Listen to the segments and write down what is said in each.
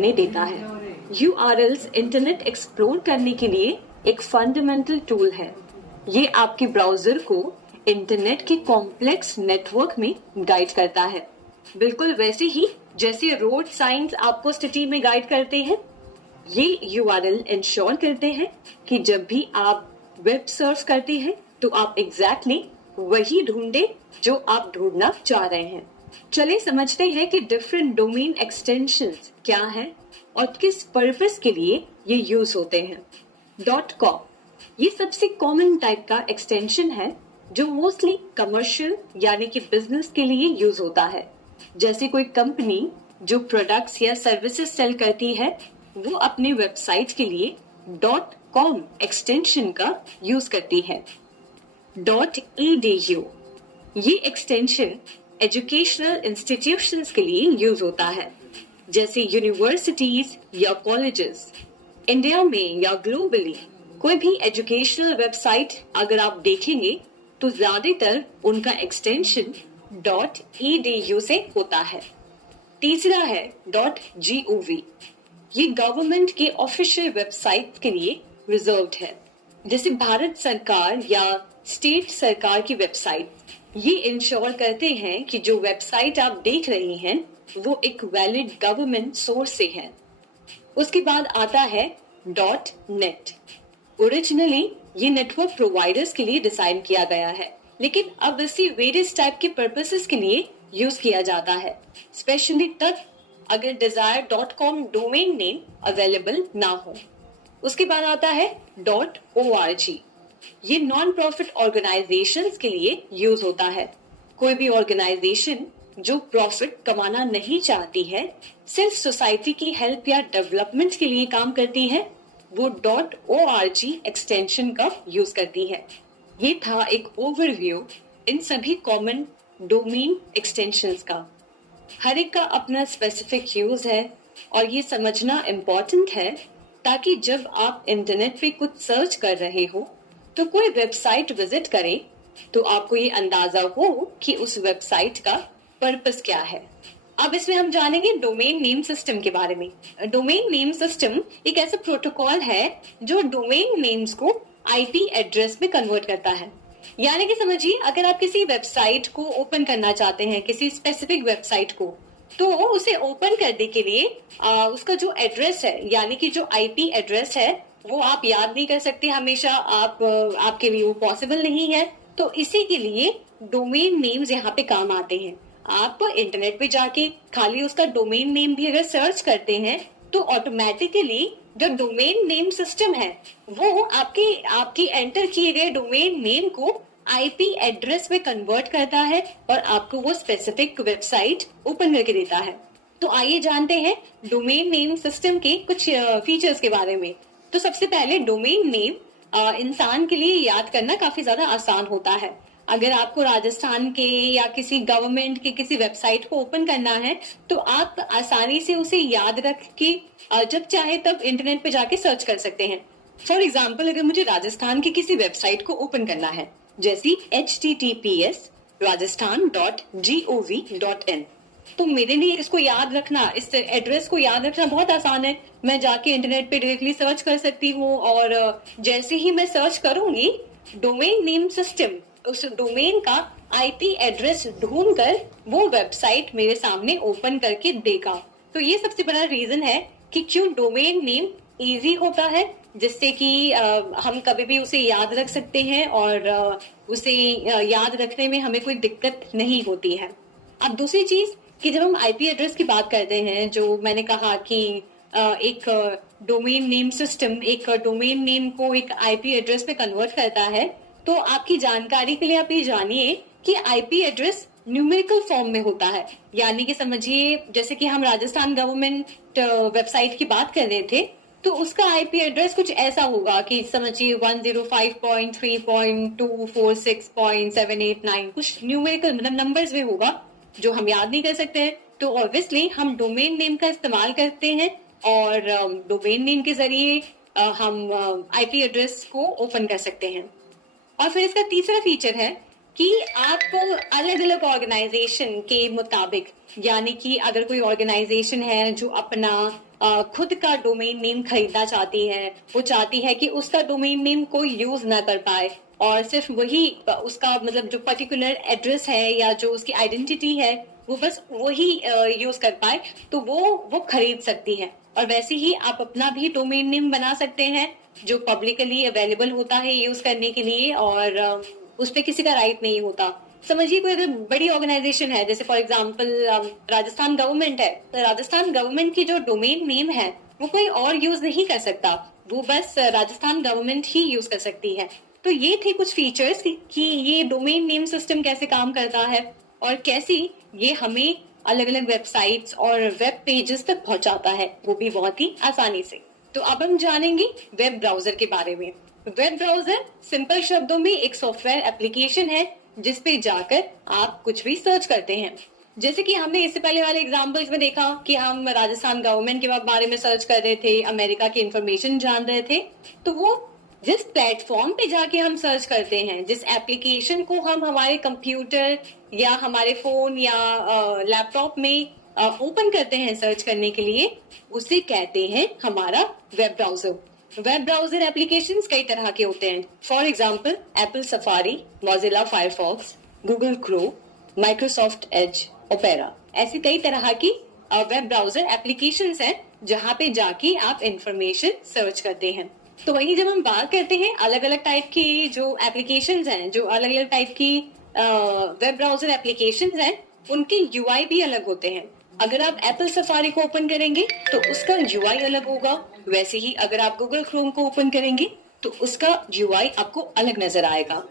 ने देता है। URLs इंटरनेट एक्सप्लोर करने के लिए एक फंडामेंटल टूल है। ये आपके ब्राउजर को इंटरनेट के कॉम्प्लेक्स नेटवर्क में गाइड करता है, बिल्कुल वैसे ही जैसे रोड साइंस आपको सिटी में गाइड करते हैं। ये URL इंश्योर करते हैं कि जब भी आप वेब सर्च करते हैं तो आप एग्जैक्टली वही ढूंढे जो आप ढूंढना चाह रहे हैं। चलिए समझते हैं कि डिफरेंट डोमेन एक्सटेंशंस क्या हैं और किस पर्पस के लिए ये यूज होते हैं। .com ये सबसे कॉमन टाइप का एक्सटेंशन है जो मोस्टली कमर्शियल यानी कि बिजनेस के लिए यूज होता है। जैसे कोई कंपनी जो प्रोडक्ट्स या सर्विसेज सेल करती है वो अपने वेबसाइट के लिए .com एक्सटेंशन का यूज करती है। .edu ये एक्सटेंशन एजुकेशनल इंस्टीट्यूशंस के लिए यूज होता है, जैसे यूनिवर्सिटीज या कॉलेजेस। इंडिया में या ग्लोबली कोई भी एजुकेशनल वेबसाइट अगर आप देखेंगे तो ज्यादातर उनका एक्सटेंशन .edu से होता है। तीसरा है .gov ये गवर्नमेंट के ऑफिशियल वेबसाइट के लिए रिजर्व्ड है, जैसे भारत सरकार या स्टेट सरकार की वेबसाइट। ये इंश्योर करते हैं कि जो वेबसाइट आप देख रही हैं वो एक वैलिड गवर्नमेंट सोर्स से है। उसके बाद आता है .net। ओरिजिनली ये नेटवर्क प्रोवाइडर्स के लिए डिजाइन किया गया है, लेकिन अब इसे वेरियस टाइप के पर्पसेस के लिए यूज किया जाता है, स्पेशली तब अगर desire .com domain name available ना हो। उसके बाद आता है .org ये नॉन प्रॉफिट ऑर्गेनाइजेशंस के लिए यूज होता है। कोई भी ऑर्गेनाइजेशन जो प्रॉफिट कमाना नहीं चाहती है, सिर्फ सोसाइटी की हेल्प या डेवलपमेंट के लिए काम करती है, वो .org एक्सटेंशन का यूज करती है। ये था एक ओवरव्यू इन सभी कॉमन डोमेन एक्सटेंशंस का। हर एक का अपना स्पेसिफिक यूज है और ये समझना इम्पोर्टेंट है ताकि जब आप इंटरनेट पे कुछ सर्च कर रहे हो तो कोई वेबसाइट विजिट करे तो आपको ये अंदाजा हो कि उस वेबसाइट का पर्पस क्या है। अब इसमें हम जानेंगे डोमेन नेम सिस्टम के बारे में। डोमेन नेम सिस्टम एक ऐसा प्रोटोकॉल है जो डोमेन नेम्स को IP एड्रेस में कन्वर्ट करता है। यानी कि समझिए अगर आप किसी वेबसाइट को ओपन करना चाहते हैं, किसी स्पेसिफिक वेबसाइट को, तो उसे ओपन करने के लिए उसका जो एड्रेस है यानी कि जो IP एड्रेस है वो आप याद नहीं कर सकते हमेशा, आपके लिए वो पॉसिबल नहीं है। तो इसी के लिए डोमेन नेम्स यहाँ पे काम आते हैं। आप इंटरनेट पे जाके खाली उसका डोमेन नेम भी अगर सर्च करते हैं तो ऑटोमेटिकली जो डोमेन नेम सिस्टम है वो आपकी एंटर किए गए डोमेन नेम को IP एड्रेस में कन्वर्ट करता है और आपको वो स्पेसिफिक वेबसाइट ओपन करके देता है। तो आइए जानते हैं डोमेन नेम सिस्टम के कुछ फीचर्स के बारे में। तो सबसे पहले डोमेन नेम इंसान के लिए याद करना काफी ज्यादा आसान होता है। अगर आपको राजस्थान के या किसी गवर्नमेंट के किसी वेबसाइट को ओपन करना है तो आप आसानी से उसे याद रख के जब चाहे तब इंटरनेट पे जाके सर्च कर सकते हैं। फॉर एग्जाम्पल अगर मुझे राजस्थान की किसी वेबसाइट को ओपन करना है, जैसी https rajasthan.gov.in, तो मेरे लिए इसको याद रखना, इस एड्रेस को याद रखना बहुत आसान है। मैं जाके इंटरनेट पे डायरेक्टली सर्च कर सकती हूँ और जैसे ही मैं सर्च करूंगी डोमेन नेम सिस्टम उस डोमेन का IP एड्रेस ढूंढकर वो वेबसाइट मेरे सामने ओपन करके देगा। तो ये सबसे बड़ा रीजन है कि क्यों डोमेन नेम इजी होता है, जिससे कि हम कभी भी उसे याद रख सकते हैं और उसे याद रखने में हमें कोई दिक्कत नहीं होती है। अब दूसरी चीज कि जब हम IP एड्रेस की बात करते हैं, जो मैंने कहा कि एक डोमेन नेम सिस्टम एक डोमेन नेम को एक IP एड्रेस में कन्वर्ट करता है, तो आपकी जानकारी के लिए आप ये जानिए कि IP एड्रेस न्यूमेरिकल फॉर्म में होता है। यानी कि समझिए जैसे कि हम राजस्थान गवर्नमेंट वेबसाइट की बात कर रहे थे तो उसका IP एड्रेस कुछ ऐसा होगा कि समझिए 105.3.246.789 कुछ न्यूमेरिकल मतलब नंबर्स में होगा जो हम याद नहीं कर सकते हैं। तो ऑब्वियसली हम डोमेन नेम का इस्तेमाल करते हैं और डोमेन नेम के जरिए हम IP एड्रेस को ओपन कर सकते हैं। और फिर इसका तीसरा फीचर है कि आपको अलग अलग ऑर्गेनाइजेशन के मुताबिक, यानी कि अगर कोई ऑर्गेनाइजेशन है जो अपना खुद का डोमेन नेम खरीदना चाहती है, वो चाहती है कि उसका डोमेन नेम कोई यूज ना कर पाए और सिर्फ वही उसका मतलब जो पर्टिकुलर एड्रेस है या जो उसकी आइडेंटिटी है वो बस वही यूज कर पाए, तो वो खरीद सकती है। और वैसे ही आप अपना भी डोमेन नेम बना सकते हैं जो पब्लिकली अवेलेबल होता है यूज करने के लिए और उस पर किसी का राइट नहीं होता। समझिए कोई अगर बड़ी ऑर्गेनाइजेशन है, जैसे फॉर एग्जांपल राजस्थान गवर्नमेंट है, तो राजस्थान गवर्नमेंट की जो डोमेन नेम है वो कोई और यूज नहीं कर सकता, वो बस राजस्थान गवर्नमेंट ही यूज कर सकती है। तो ये थे कुछ फीचर्स कि ये डोमेन नेम सिस्टम कैसे काम करता है और कैसे ये हमें अलग अलग वेबसाइट्स और वेब पेजेस तक पहुंचाता है, वो भी बहुत ही आसानी से। तो अब हम जानेंगे वेब ब्राउजर के बारे में। वेब ब्राउजर सिंपल शब्दों में एक सॉफ्टवेयर एप्लीकेशन है जिस पे जाकर आप कुछ भी सर्च करते हैं। जैसे कि हमने इससे पहले वाले एग्जांपल्स में देखा कि हम राजस्थान गवर्नमेंट के बारे में सर्च कर रहे थे, अमेरिका की इंफॉर्मेशन जान रहे थे, तो वो जिस प्लेटफॉर्म पे जाके हम सर्च करते हैं, जिस एप्लीकेशन को हम हमारे कंप्यूटर या हमारे फोन या लैपटॉप में ओपन करते हैं सर्च करने के लिए, उसे कहते हैं हमारा web browser. Web browser applications कई तरह के होते हैं। For example Apple safari, Mozilla Firefox, Google Chrome, Microsoft Edge, opera, ऐसी कई तरह की वेब ब्राउजर एप्लीकेशंस हैं जहां पे जाके आप इंफॉर्मेशन सर्च करते हैं। तो वही जब हम बात करते हैं अलग अलग टाइप की जो एप्लीकेशंस हैं, जो अलग अलग टाइप की वेब ब्राउजर एप्लीकेशंस हैं, उनके यूआई भी अलग होते हैं। अगर आप एप्पल सफारी को ओपन करेंगे तो उसका यूआई अलग होगा, वैसे ही अगर आप गूगल क्रोम को ओपन करेंगे तो उसका यूआई आपको अलग नजर आएगा।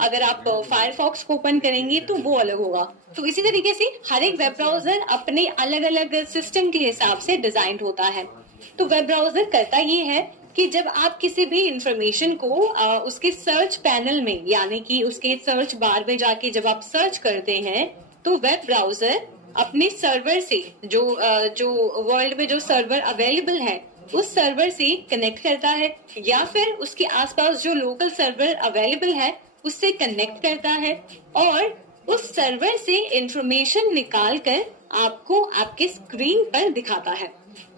अगर आप फायरफॉक्स को ओपन करेंगे तो वो अलग होगा। तो इसी तरीके से हर एक वेब ब्राउजर अपने अलग अलग सिस्टम के हिसाब से डिजाइन होता है। तो वेब ब्राउजर करता ये है कि जब आप किसी भी इंफॉर्मेशन को उसके सर्च पैनल में, यानी कि उसके सर्च बार में जाके जब आप सर्च करते हैं, तो वेब ब्राउजर अपने सर्वर से जो वर्ल्ड में जो सर्वर अवेलेबल है उस सर्वर से कनेक्ट करता है या फिर उसके आसपास जो लोकल सर्वर अवेलेबल है उससे कनेक्ट करता है और उस सर्वर से इंफॉर्मेशन निकाल कर आपको आपके स्क्रीन पर दिखाता है।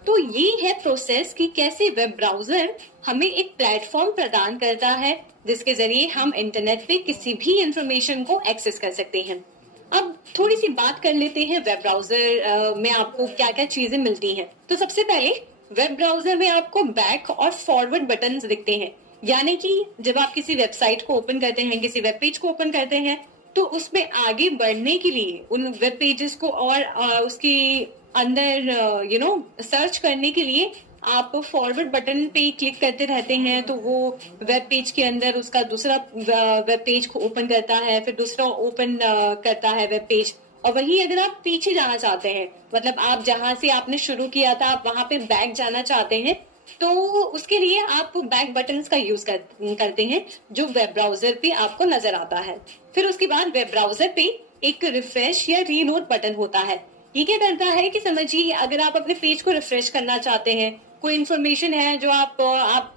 तो ये है प्रोसेस कि कैसे वेब ब्राउजर हमें एक प्लेटफॉर्म प्रदान करता है जिसके जरिए हम इंटरनेट पे किसी भी इंफॉर्मेशन को एक्सेस कर सकते हैं। अब थोड़ी सी बात कर लेते हैं वेब ब्राउजर में आपको क्या क्या चीजें मिलती हैं। तो सबसे पहले वेब ब्राउजर में आपको बैक और फॉरवर्ड बटन्स दिखते हैं, यानी कि जब आप किसी वेबसाइट को ओपन करते हैं, किसी वेब पेज को ओपन करते हैं, तो उसमें आगे बढ़ने के लिए उन वेब पेजेस को और उसकी अंदर सर्च करने के लिए आप फॉरवर्ड बटन पे क्लिक करते रहते हैं, तो वो वेब पेज के अंदर उसका दूसरा वेब पेज को ओपन करता है, फिर दूसरा ओपन करता है वेब पेज। और वही अगर आप पीछे जाना चाहते हैं, मतलब आप जहां से आपने शुरू किया था आप वहां पे बैक जाना चाहते हैं, तो उसके लिए आप बैक बटन्स का यूज करते हैं जो वेब ब्राउजर पे आपको नजर आता है। फिर उसके बाद वेब ब्राउजर पे एक रिफ्रेश या रीलोड बटन होता है। ये क्या करता है कि समझिए अगर आप अपने पेज को रिफ्रेश करना चाहते हैं, कोई इन्फॉर्मेशन है जो आप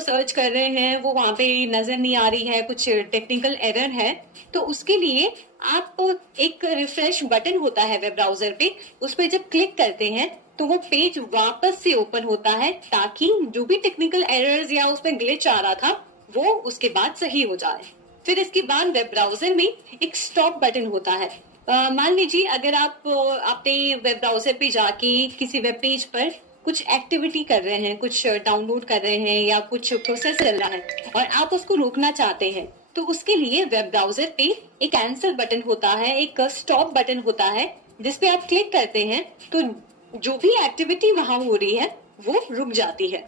सर्च कर रहे हैं वो वहां पे नजर नहीं आ रही है, कुछ टेक्निकल एरर है, तो उसके लिए आप एक रिफ्रेश बटन होता है वेब ब्राउजर पे, उस पर जब क्लिक करते हैं तो वो पेज वापस से ओपन होता है ताकि जो भी टेक्निकल एरर्स या उसमें ग्लिच आ रहा था वो उसके बाद सही हो जाए। फिर इसके बाद वेब ब्राउजर में एक स्टॉप बटन होता है। मान लीजिए अगर आप अपने वेब ब्राउजर पे जाके किसी वेब पेज पर कुछ एक्टिविटी कर रहे हैं, कुछ डाउनलोड कर रहे हैं या कुछ प्रोसेस चल रहा है और आप उसको रोकना चाहते हैं, तो उसके लिए वेब ब्राउजर पे एक कैंसिल बटन होता है, एक स्टॉप बटन होता है, जिसपे आप क्लिक करते हैं तो जो भी एक्टिविटी वहां हो रही है वो रुक जाती है।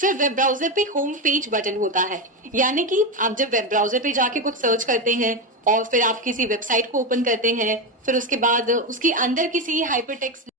फिर वेब ब्राउजर पे होम पेज बटन होता है, यानी कि आप जब वेब ब्राउजर पे जाके कुछ सर्च करते हैं और फिर आप किसी वेबसाइट को ओपन करते हैं, फिर उसके बाद उसके अंदर किसी हाइपरटेक्स्ट